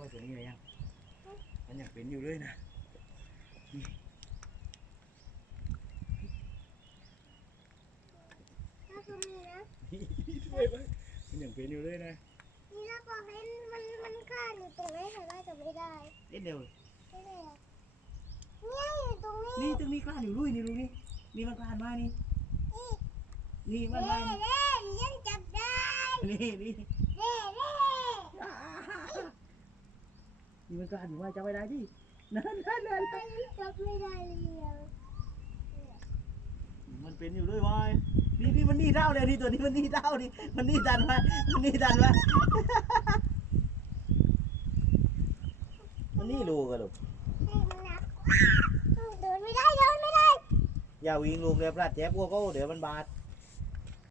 นี่เลยยังมันยังเป็นอยู่เลยนะถ้าคือมีนะมันยังเป็นอยู่เลยนะนี่แล้วก็เห็นมันมันกล้าอยู่ตรงนี้แต่ว่าจะไม่ได้เด็ดเดียวไม่ได้อะเนี่ยอยู่ตรงนี้นี่ตรงนี้กล้านอยู่ลุยนี่ลุงนี่นี่มันกล้านมานี่นี่มันเด้มาเด้ยังจับได้นี่นี่เด้เด้ นี่มันกล้านอยู่ว่าจะไปได้ดินั่นนั่นนั่นยังจับไม่ได้เลยอะมันเป็นอยู่ด้วยวายนี่นี่มันนี่เท่าเลยนี่ตัวนี้มันนี่เท่านี่มันนี่ดันมามันนี่ดันมามันนี่ลูกกันลูกให้มันหนักเดินไม่ได้เดินไม่ได้ อย่าวิ่งลูกเดี๋ยวพลาดเจ็บวัวก็เดี๋ยวมันบาดเ